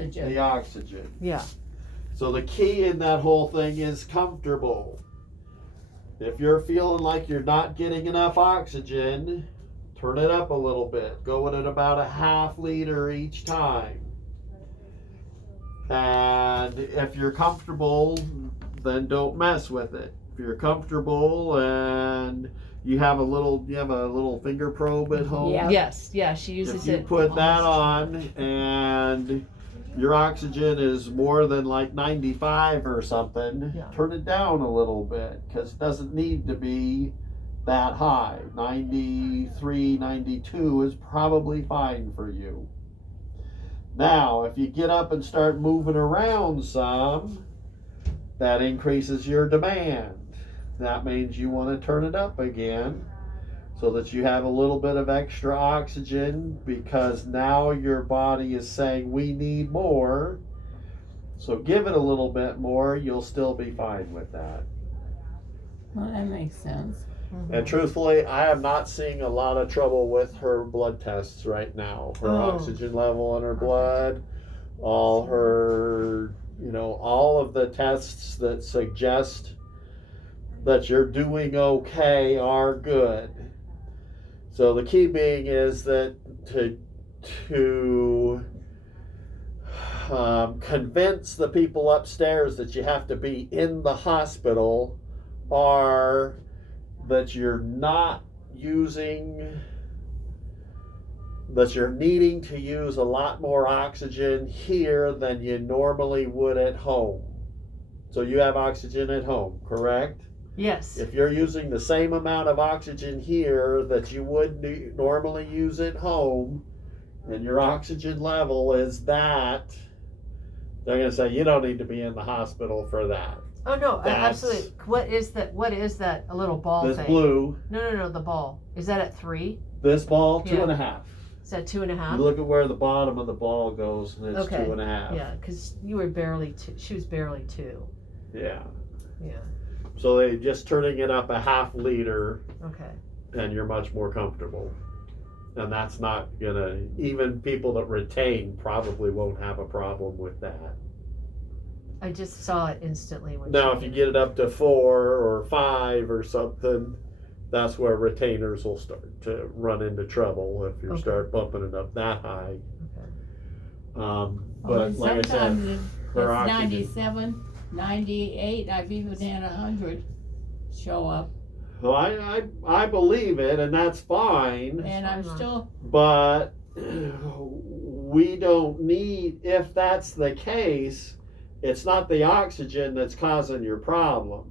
oxygen. The oxygen. Yeah. So the key in that whole thing is comfortable. If you're feeling like you're not getting enough oxygen, turn it up a little bit. Go in at about a half liter each time. And if you're comfortable, then don't mess with it. If you're comfortable and you have a little finger probe at home. Yeah. Yes. Yeah. She uses If you it. put that almost- on and your oxygen is more than like 95 or something, Yeah. turn it down a little bit because it doesn't need to be that high. 93, 92 is probably fine for you. Now, if you get up and start moving around some, that increases your demand. That means you want to turn it up again so that you have a little bit of extra oxygen, because now your body is saying we need more. So give it a little bit more, you'll still be fine with that. Well, that makes sense. And truthfully, I am not seeing a lot of trouble with her blood tests right now. Her Oh. oxygen level in her blood, all her, all of the tests that suggest that you're doing okay are good. So the key being is that to convince the people upstairs that you have to be in the hospital, or that you're needing to use a lot more oxygen here than you normally would at home. So you have oxygen at home, correct? Yes. If you're using the same amount of oxygen here that you would normally use at home, and your oxygen level is that, they're going to say you don't need to be in the hospital for that. Oh no, That's- absolutely. What is that? What is that? A little ball This thing? blue, No. The ball. Is that at 3? this ball, Yeah. 2.5. Is that 2.5? You look at where the bottom of the ball goes, and it's Okay. 2.5. Yeah, because you were barely 2. She was barely 2. Yeah. Yeah. So they just turning it up a half liter, Okay. and you're much more comfortable. And that's not gonna, even people that retain probably won't have a problem with that. I just saw it instantly when. Now, she if you did get it up to 4 or 5 or something, that's where retainers will start to run into trouble if you Okay. start bumping it up that high. Okay. But like I said, Sometimes it's her oxygen. 97, 98. I've even had 100 show up, So I believe it, and that's fine. and I'm fine. still. But we don't need, if that's the case, it's not the oxygen that's causing your problem.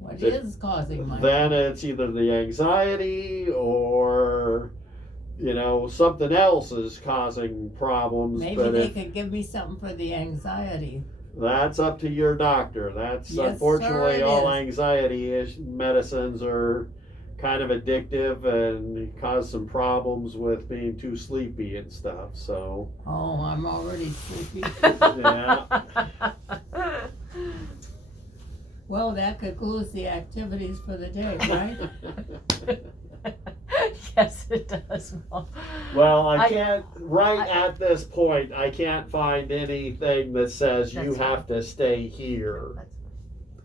What It- is causing my? Then it's either the anxiety or, something else is causing problems. Maybe but they if, could give me something for the anxiety. that's up to your doctor. That's Yes, unfortunately sir, it all is. anxiety medicines are kind of addictive and cause some problems with being too sleepy and stuff. So Oh, I'm already sleepy. yeah. Well, that concludes the activities for the day, right? Yes, it does. Well, I I- can't at this point. I can't find anything that says you That's fine. have to stay here.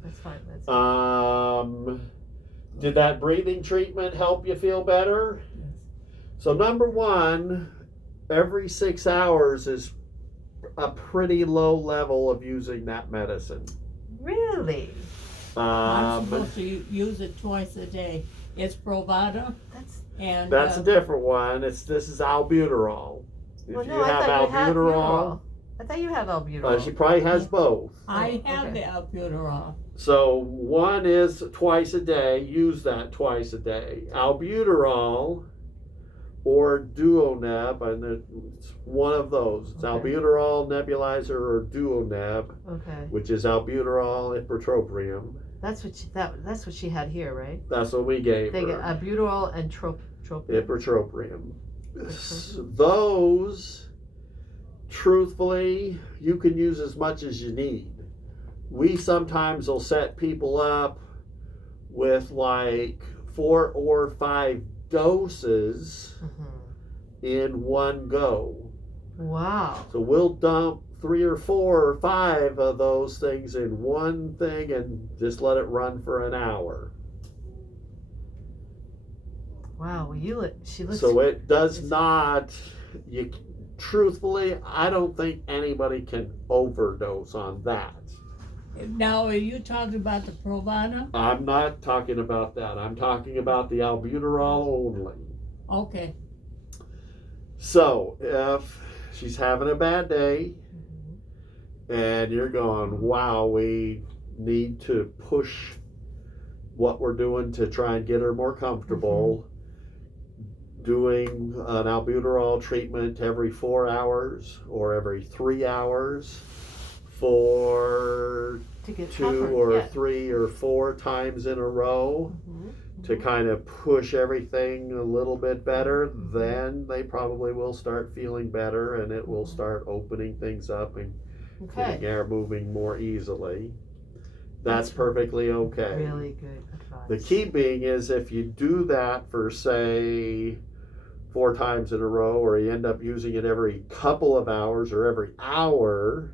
That's fine. That's fine. Did that breathing treatment help you feel better? Yes. So number one, every 6 hours is a pretty low level of using that medicine. Really? I'm supposed to use it twice a day. It's Provada That's. and That's a different one. This is albuterol. If Well, no, you I have thought you had albuterol, I thought you have albuterol. she probably has both. I Oh, have okay. the albuterol. So one is twice a day. Use that twice a day. Albuterol or Duoneb, and it's one of those. It's Okay. albuterol nebulizer or Duoneb, Okay. which is albuterol ipratropium. That's what she had here, right? That's what we gave They her. get albuterol and tropium. Ipratropium. Okay. Those, truthfully, you can use as much as you need. We sometimes will set people up with like 4 or 5 doses Mhm. in one go. Wow. So we'll dump 3 or 4 or 5 of those things in one thing and just let it run for an hour. Wow. Well, she looks. So it does not. Truthfully, I don't think anybody can overdose on that. Now, are you talking about the Provana? I'm not talking about that. I'm talking about the albuterol only. Okay. So if she's having a bad day and you're going, wow, we need to push what we're doing to try and get her more comfortable, doing an albuterol treatment every 4 hours or every 3 hours for to get 2 tougher. or Yeah. 3 or 4 times in a row to kind of push everything a little bit better, then they probably will start feeling better and it will start opening things up and getting air moving more easily. That's perfectly okay. Really good advice. The key being is if you do that for, say, 4 times in a row, or you end up using it every couple of hours or every hour,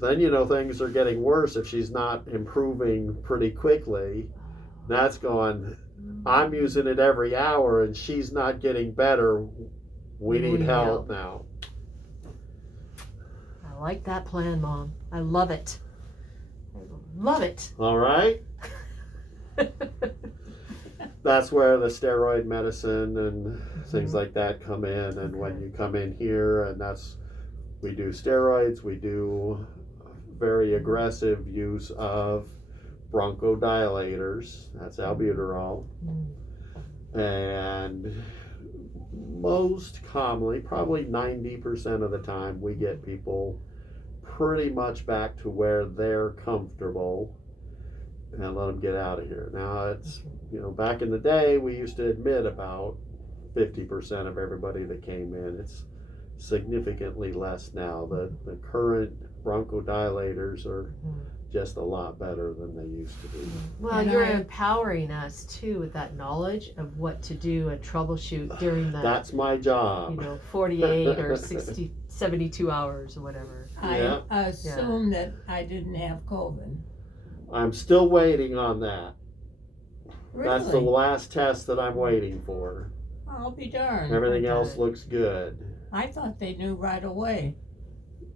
then you know things are getting worse if she's not improving pretty quickly. That's going, I'm using it every hour and she's not getting better. We need help now. I like that plan, Mom. I love it. I love it. All right? That's where the steroid medicine and things like that come in. And when you come in here, and we do steroids, we do very aggressive use of bronchodilators. That's albuterol. And most commonly, probably 90% of the time, we get people pretty much back to where they're comfortable and let them get out of here. Now, it's, back in the day, we used to admit about 50% of everybody that came in. It's significantly less now. The current bronchodilators are just a lot better than they used to be. Well, And you're empowering us too with that knowledge of what to do and troubleshoot during the That's my job. 48 or 60, 72 hours or whatever. Yeah. I assume that I didn't have COVID. I'm still waiting on that. Really? That's the last test that I'm waiting for. I'll be darned. Everything else looks good. I thought they knew right away.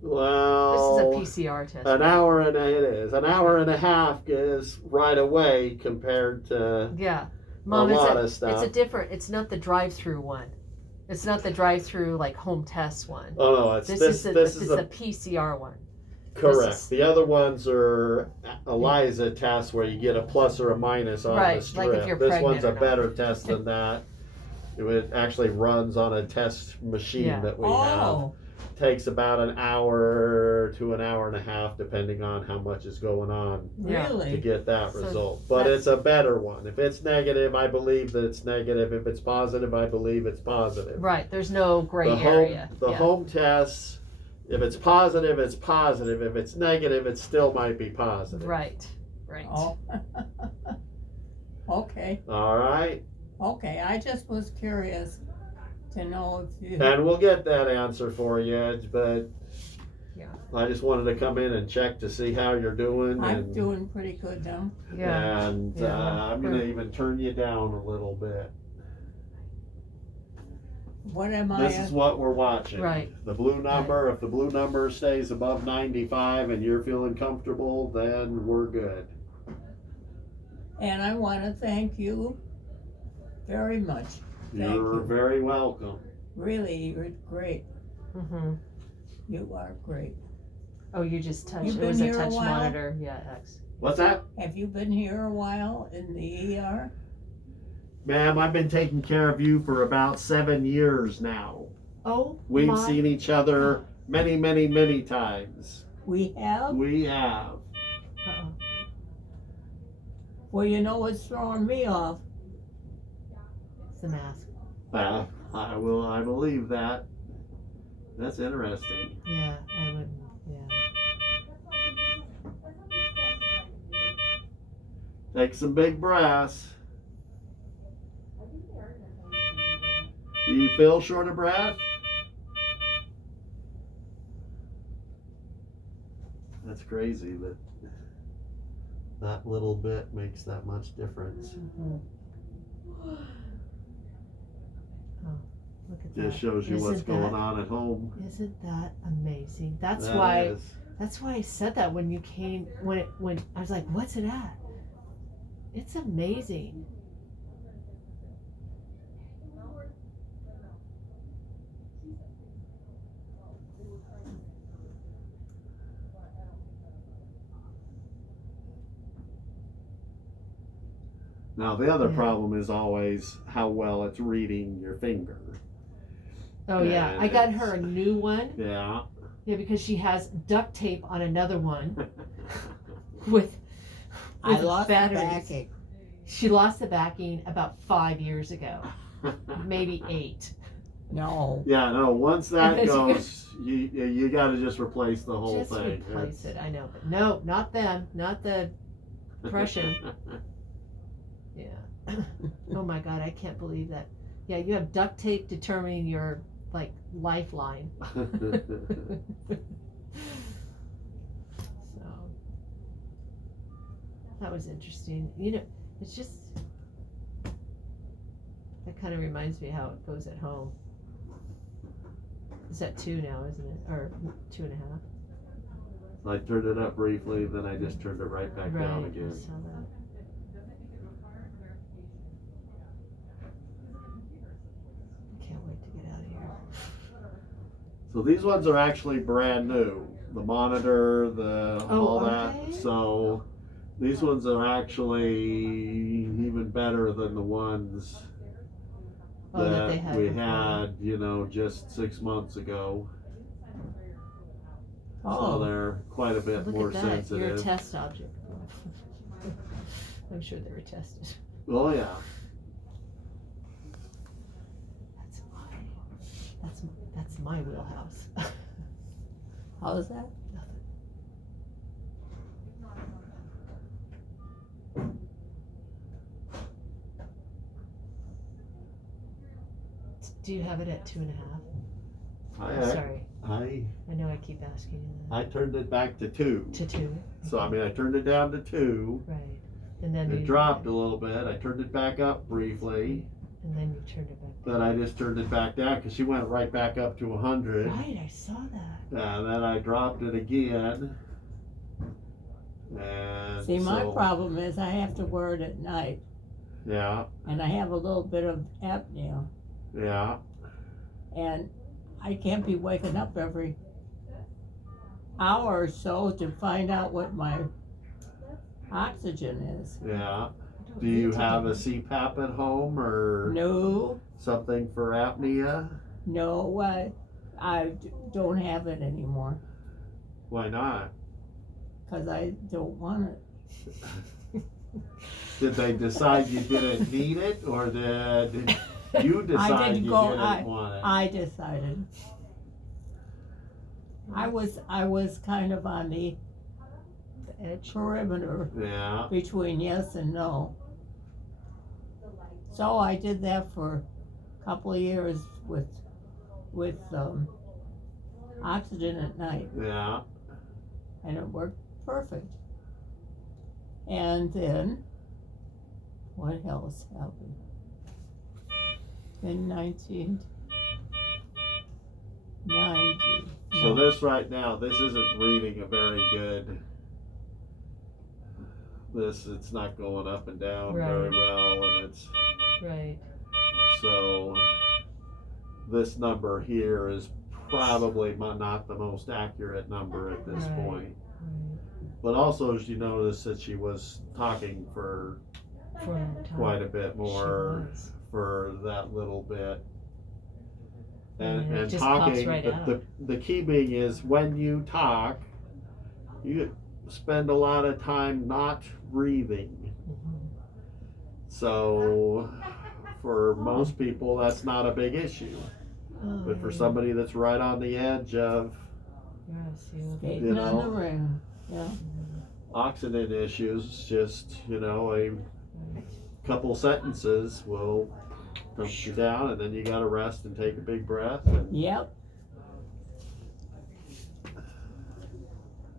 Well, This is a PCR test. An hour and a half is right away compared to Yeah. Mom, a lot of stuff. It's not the drive-through one. It's not the drive-through like home test one. Oh no, it's This this is a the PCR one. correct. The other ones are ELISA tests where you get a plus or a minus on Right, the strip. like if you're This pregnant one's a or not. better test than that. It actually runs on a test machine that we have. Takes about an hour to an hour and a half, depending on how much is going on, Really? to get that So result. But it's a better one. If it's negative, I believe that it's negative. If it's positive, I believe it's positive. Right. There's no gray The area. home tests, if it's positive, it's positive. If it's negative, it still might be positive. Right. Right. Oh. Okay. All right. Okay. I just was curious to know if you. And we'll get that answer for you, Edge, but Yeah. I just wanted to come in and check to see how you're doing. I'm doing pretty good now. Yeah. And Yeah. I'm going to even turn you down a little bit. What am I? This is what we're watching. Right. The blue number, if the blue number stays above 95 and you're feeling comfortable, then we're good. And I want to thank you very much. Thank You're you. very welcome. Really, you're great. Mm-hmm. You are great. Oh, you just touched. You've It been was a here a touch while? monitor. Yeah, X. What's that? Have you been here a while in the ER? Ma'am, I've been taking care of you for about 7 years now. Oh, We've seen each other many, many, many times. We have? We have. Uh-oh. Well, you know what's throwing me off? It's the mask. I believe that. That's interesting. Yeah, I wouldn't. Yeah. Take some big breaths. Do you feel short of breath? That's crazy that that little bit makes that much difference. Mhm. Look at that. Just shows you what's Isn't going that- on at home. Isn't that amazing? That's That why. is. That's why I said that when you came. When I was like, "What's it at?" It's amazing. Now the other Yeah. problem is always how well it's reading your finger. Oh yeah, And I got it's- her a new one. Yeah. Yeah, because she has duct tape on another one with. I with lost the batteries. backing. She lost the backing about 5 years ago, maybe 8. No. Yeah, no, once that And then goes, you got to just replace the whole Just thing. replace it. I know, but no, not them, not the Prussian. Yeah. Oh my God, I can't believe that. Yeah, you have duct tape determining your like lifeline. So that was interesting. You know, it's just that kind of reminds me how it goes at home. It's at 2 now, isn't it? Or 2.5. I turned it up briefly, then I just turned it right back down I again. saw that. I can't wait to get out of here. So these ones are actually brand new. The monitor, Oh, all are that. they? So these ones are actually even better than the ones Oh, that they that had we before. had, just 6 months ago. So Oh, they're quite a bit Look more at that. sensitive. You're a test object. I'm sure they were tested. Oh yeah. That's my wheelhouse. how's that? Do you have it at 2.5? I Sorry, I know I keep asking you that. I turned it back to 2. To 2, So I mean I turned it down to 2. right? And then It you dropped a little bit. I turned it back up briefly. And then you turned it back. Then I just turned it back down because she went right back up to 100. Right, I saw that. And then I dropped it again. And See, my so, problem is I have to wear it at night, Yeah, and I have a little bit of apnea, yeah. and I can't be waking up every hour or so to find out what my oxygen is. Yeah. I don't Do you need to have do a that. CPAP at home or No, something for apnea? no, don't have it anymore, Why not? because I don't want it. Did they decide you didn't need it, or did you decide didn't you go- didn't want it? I decided. I was kind of on the Edge. perimeter Yeah, between yes and no. So I did that for a couple of years with oxygen at night, yeah. and it worked perfect. And then, what else happened? In 1990. So this right now, this isn't reading a very good. It's not going up and down very Right. well, and it's Right. so. This number here is probably not the most accurate number at this Right. point. Right. But also, as you notice, that she was talking for For a long time. quite a bit more She was. for that little bit. And And, it and just pops talking, right out. the key being is when you talk, you spend a lot of time not breathing. Mhm. So for most people, that's not a big issue. Oh, But for yeah. somebody that's right on the edge of Yes, you. Skating you on know. the ring. Yeah. oxygen issues, just, a couple sentences will dump you down, and then you gotta rest and take a big breath. And Yep.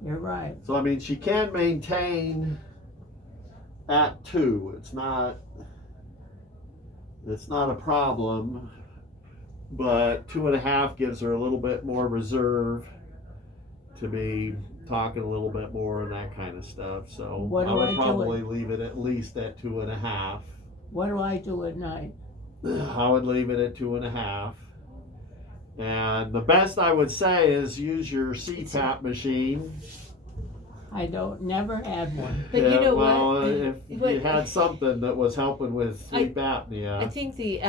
You're right. So I mean, she can maintain at 2. It's not a problem, but 2.5 gives her a little bit more reserve to be talking a little bit more and that kind of stuff. So What I do I would do probably leave it at least at 2.5. What do I do at night? I would leave it at 2.5. And the best I would say is use your CPAP machine. I never had one. But you know well, what? if you What- had something that was helping with sleep I apnea. think the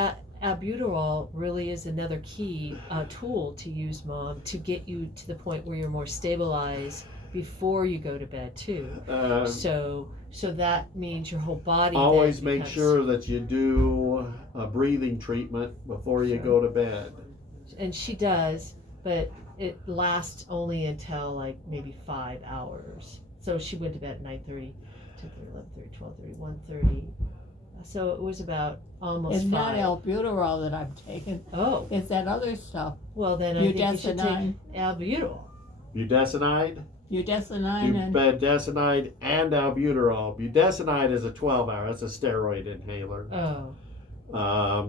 albuterol really is another key tool to use, Mom, to get you to the point where you're more stabilized before you go to bed too. So that means your whole body. Always then make becomes- sure that you do a breathing treatment before you Sure. go to bed. And she does, but it lasts only until like maybe 5 hours. So she went to bed at 9:30, 10:30, 11:30, 12:30, 1:30. So it was about almost It's not 5. albuterol that I'm taking. Oh, It's that other stuff. well then I think you should take Budesonide. albuterol. Budesonide, Budesonide and budesonide and albuterol. Budesonide is a 12-hour. That's a steroid inhaler. Oh,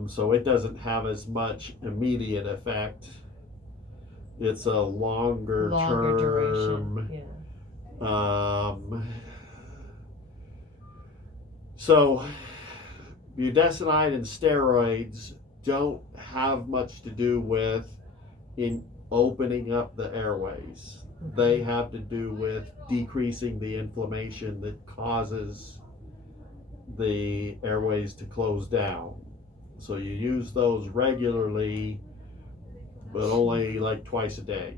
So it doesn't have as much immediate effect. It's a longer longer term. duration. Yeah. So budesonide and steroids don't have much to do with in opening up the airways. They have to do with decreasing the inflammation that causes the airways to close down. So you use those regularly, but only like twice a day.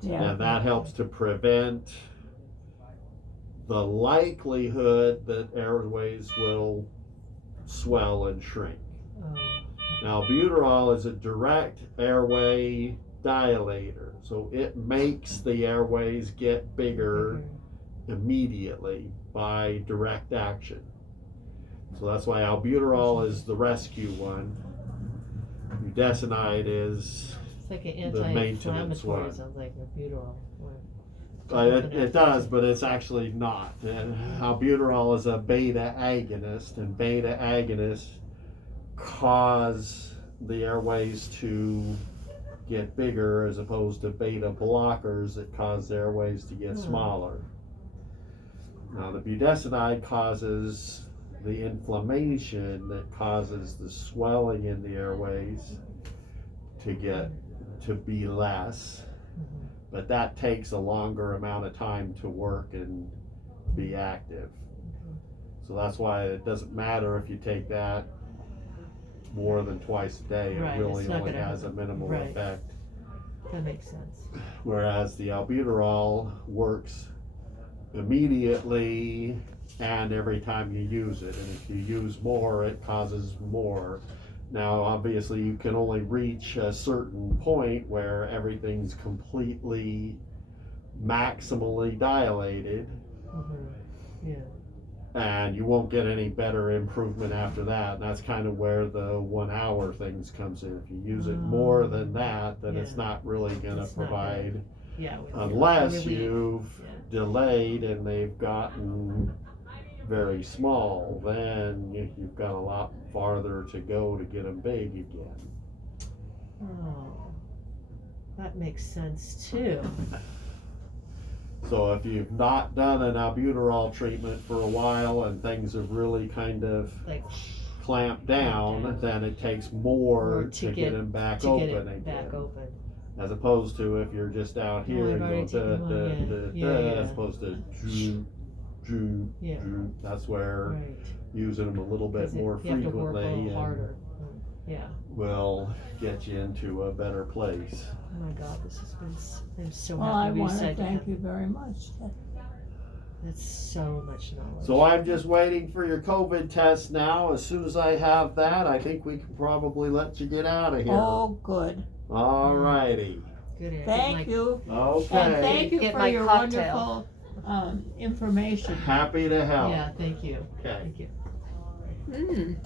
yeah. And that helps to prevent the likelihood that airways will swell and shrink. Oh, Now, albuterol is a direct airway dilator, so it makes the airways get bigger immediately by direct action. So that's why albuterol is the rescue one. Budesonide is it's like an the maintenance anti-inflammatory. one. It sounds like albuterol. It does, but it's actually not. And albuterol is a beta agonist, and beta agonists cause the airways to get bigger as opposed to beta blockers that cause the airways to get smaller. Now, the budesonide causes the inflammation that causes the swelling in the airways to be less. Mhm. But that takes a longer amount of time to work and be active. So that's why it doesn't matter if you take that more than twice a day. Right, It really it's not only gonna- has a minimal right. effect. That makes sense. Whereas the albuterol works immediately and every time you use it. And if you use more, it causes more. Now, obviously, you can only reach a certain point where everything's completely maximally dilated, Yeah. and you won't get any better improvement after that. And that's kind of where the 1 hour things comes in. If you use it more than that, then it's Yeah. not really going to It's not provide, Yeah. unless relief. you've Yeah. delayed and they've gotten very small, then you've got a lot farther to go to get them big again. Oh, that makes sense too. So if you've not done an albuterol treatment for a while and things have really kind of Like clamped down, then it takes more Or to get them back to open get it again. back open. As opposed to if you're just out here Well, and I've go already taken one, yeah. Yeah, as yeah. opposed to droop, Yeah. droop. That's where Right. using them a little bit 'Cause more you have to work a frequently little and harder. Yeah. will get you into a better place. Oh my God, this has been. I'm so Well, I happy we want to decided to thank have. you very much. That's so much knowledge. So I'm just waiting for your COVID test now. As soon as I have that, I think we can probably let you get out of here. Oh, good. All righty. Good. Aaron. Thank you. Okay. And thank you Get for my your cocktail. wonderful information. Happy to help. Yeah. Thank you. Okay. Thank you. Mm.